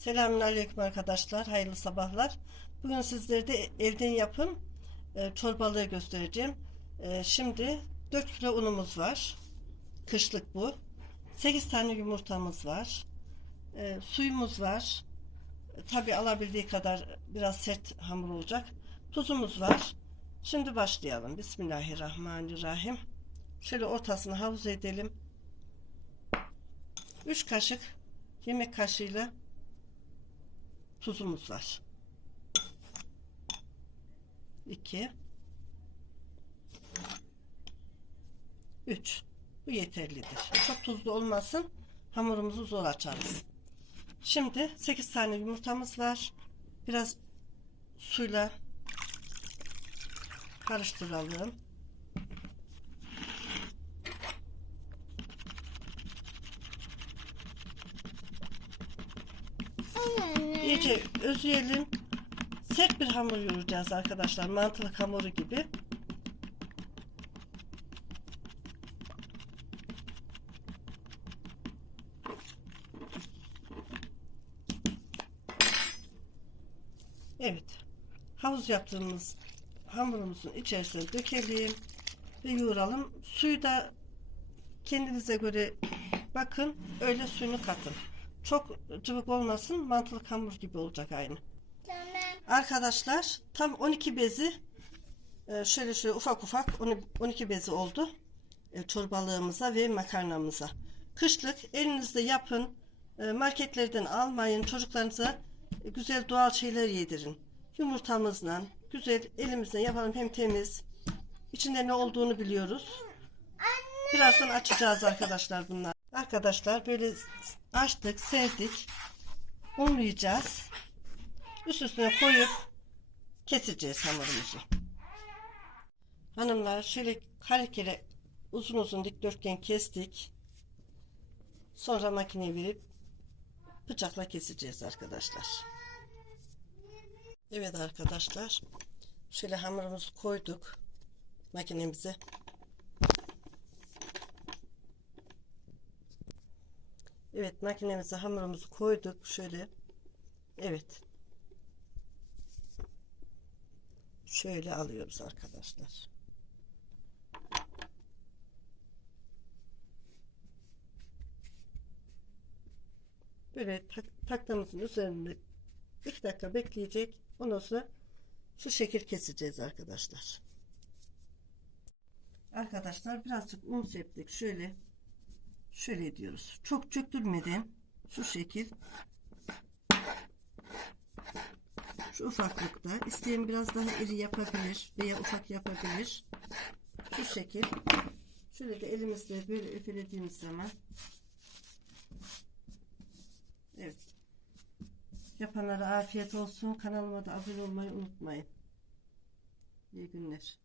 Selamünaleyküm arkadaşlar. Hayırlı sabahlar. Bugün sizlere de evden yapım e, çorbalığı göstereceğim. E, şimdi 4 kilo unumuz var. Kışlık bu. 8 tane yumurtamız var. E, suyumuz var. E, Tabi alabildiği kadar biraz sert hamur olacak. Tuzumuz var. Şimdi başlayalım. Bismillahirrahmanirrahim. Şöyle ortasını havuz edelim. 3 kaşık yemek kaşığıyla tuzumuz var. 2 3 Bu yeterlidir. Çok tuzlu olmasın. Hamurumuzu zor açarız. Şimdi 8 tane yumurtamız var. Biraz suyla karıştıralım. İyice özleyelim. Sert bir hamur yoğuracağız arkadaşlar. Mantılık hamuru gibi. Evet. Havuz yaptığımız hamurumuzun içerisine dökelim ve yoğuralım. Suyu da kendinize göre bakın. Öyle suyunu katın. Çok cıvık olmasın. Mantılık hamur gibi olacak aynı. Tamam. Arkadaşlar tam 12 bezi e, şöyle şöyle ufak ufak 12 bezi oldu. E, Çorbalığımıza ve makarnamıza. Kışlık elinizde yapın. E, Marketlerden almayın. Çocuklarınıza güzel doğal şeyler yedirin. Yumurtamızla güzel elimizle yapalım hem temiz. İçinde ne olduğunu biliyoruz. Birazdan açacağız arkadaşlar bunlar. Arkadaşlar böyle açtık, serdik. Unlayacağız. Üst üstüne koyup keseceğiz hamurumuzu. Hanımlar şöyle kare uzun uzun dikdörtgen kestik. Sonra makineye verip bıçakla keseceğiz arkadaşlar. Evet arkadaşlar. Şöyle hamurumuzu koyduk makinemize. Evet makinemize hamurumuzu koyduk şöyle. Evet. Şöyle alıyoruz arkadaşlar. Böyle tak, taktığımızın üzerinde 2 dakika bekleyecek. Ondan sonra şu şekil keseceğiz arkadaşlar. Arkadaşlar birazcık un septik. Şöyle şöyle diyoruz. Çok çöktürmeden şu şekil şu ufaklıkta isteyen biraz daha iri yapabilir veya ufak yapabilir. Şu şekil. Şöyle de elimizle böyle üfelediğimiz zaman Evet. Yapanlara afiyet olsun. Kanalıma da abone olmayı unutmayın. İyi günler.